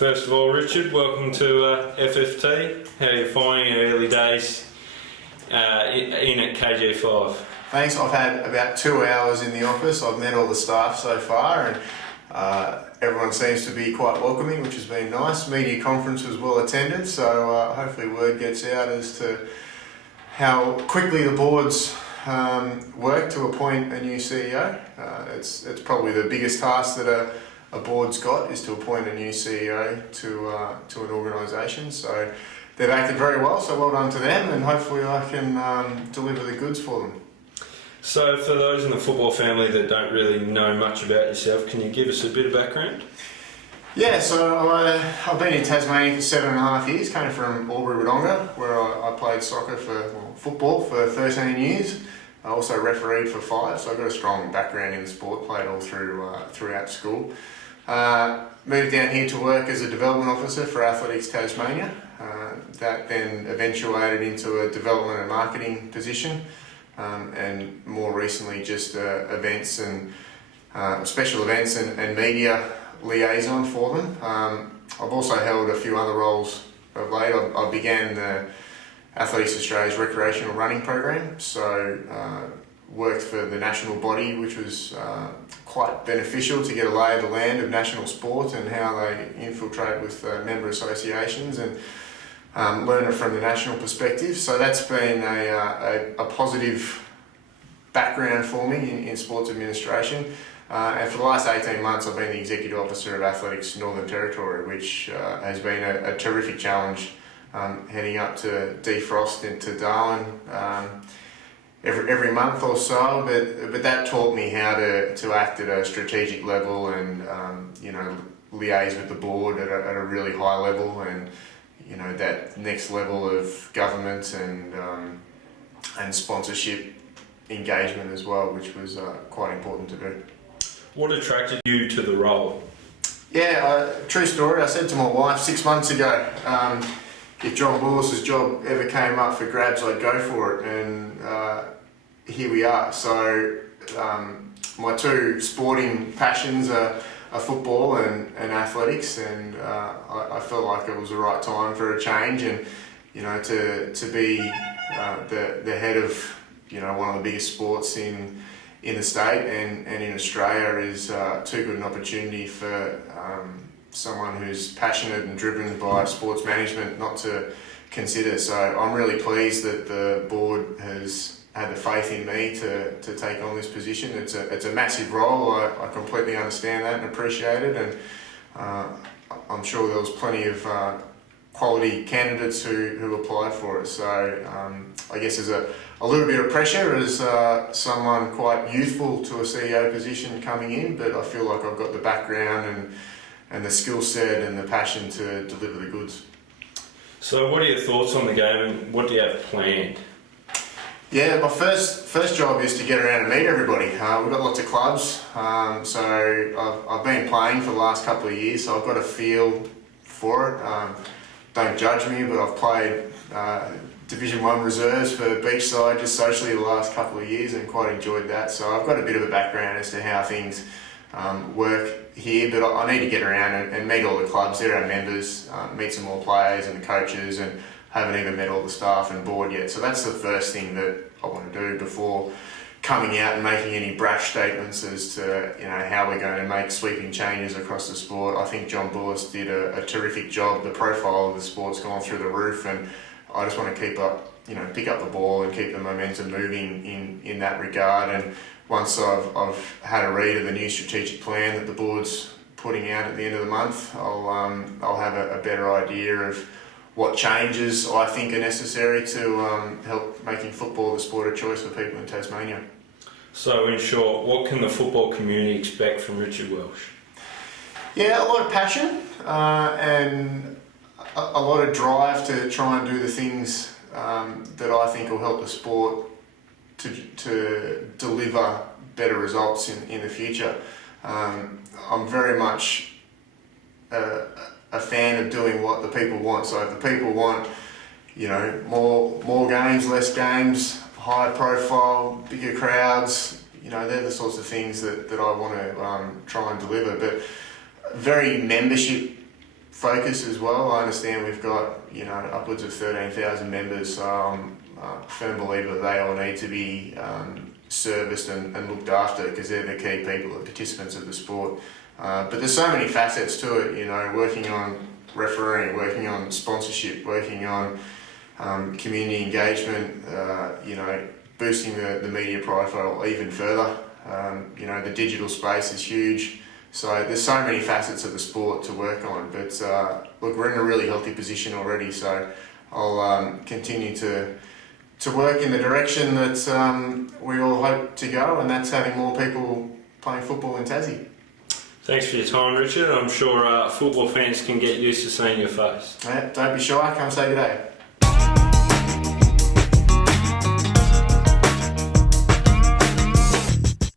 First of all, Richard, welcome to FFT. How are you finding your early days in at KG5? Thanks. I've had about 2 hours in the office. I've met all the staff so far, and everyone seems to be quite welcoming, which has been nice. Media conference was well attended, so hopefully word gets out as to how quickly the boards work to appoint a new CEO. It's probably the biggest task that a board's got, is to appoint a new CEO to an organisation. So they've acted very well, so well done to them, and hopefully I can deliver the goods for them. So for those in the football family that don't really know much about yourself, can you give us a bit of background? Yeah, so I've been in Tasmania for 7.5 years, came from Albury-Wodonga, where I played football for 13 years. I also refereed for 5, so I've got a strong background in the sport, played all throughout school. Moved down here to work as a development officer for Federation Tasmania. That then eventuated into a development and marketing position, and more recently just events and special events and media liaison for them. I've also held a few other roles of late. I began the Athletics Australia's recreational running program, so worked for the national body, which was quite beneficial to get a lay of the land of national sport and how they infiltrate with member associations, and learn it from the national perspective. So that's been a positive background for me in sports administration. And for the last 18 months I've been the Executive Officer of Athletics Northern Territory, which has been a terrific challenge, heading up to defrost into Darwin every month or so, but that taught me how to act at a strategic level and liaise with the board at a really high level, and that next level of government and sponsorship engagement as well, which was quite important to do. What attracted you to the role? Yeah, true story. I said to my wife 6 months ago, if John Bullis's job ever came up for grabs, I'd go for it, and here we are. So my two sporting passions are football and athletics, and I felt like it was the right time for a change, and to be the head of one of the biggest sports in the state and in Australia is too good an opportunity for someone who's passionate and driven by sports management not to consider. So I'm really pleased that the board has had the faith in me to take on this position. It's a massive role. I completely understand that and appreciate it, and I'm sure there was plenty of quality candidates who applied for it. So I guess there's a little bit of pressure as someone quite youthful to a CEO position coming in, but I feel like I've got the background and the skill set and the passion to deliver the goods. So what are your thoughts on the game, and what do you have planned? Yeah, my first job is to get around and meet everybody. We've got lots of clubs, so I've been playing for the last couple of years, so I've got a feel for it. Don't judge me, but I've played Division 1 reserves for Beachside just socially the last couple of years and quite enjoyed that. So I've got a bit of a background as to how things work here, but I need to get around and meet all the clubs. They're our members, meet some more players and the coaches, and haven't even met all the staff and board yet. So that's the first thing that I want to do before coming out and making any brash statements as to how we're going to make sweeping changes across the sport. I think John Bullis did a terrific job. The profile of the sport's gone through the roof, and I just want to pick up the ball and keep the momentum moving in that regard. And once I've had a read of the new strategic plan that the board's putting out at the end of the month, I'll have a better idea of what changes I think are necessary to help making football the sport of choice for people in Tasmania. So in short, what can the football community expect from Richard Welsh? Yeah, a lot of passion and a lot of drive to try and do the things that I think will help the sport to deliver better results in the future. I'm very much a fan of doing what the people want. So if the people want, more games, less games, higher profile, bigger crowds, they're the sorts of things that I want to try and deliver. But very membership focus as well. I understand we've got upwards of 13,000 members, so I'm a firm believer that they all need to be serviced and looked after, because they're the key people, the participants of the sport. But there's so many facets to it, working on refereeing, working on sponsorship, working on community engagement, boosting the media profile even further. The digital space is huge. So there's so many facets of the sport to work on. But look, we're in a really healthy position already, so I'll continue to work in the direction that we all hope to go, and that's having more people playing football in Tassie. Thanks for your time, Richard. I'm sure football fans can get used to seeing your face. Yeah, don't be shy, come say good day.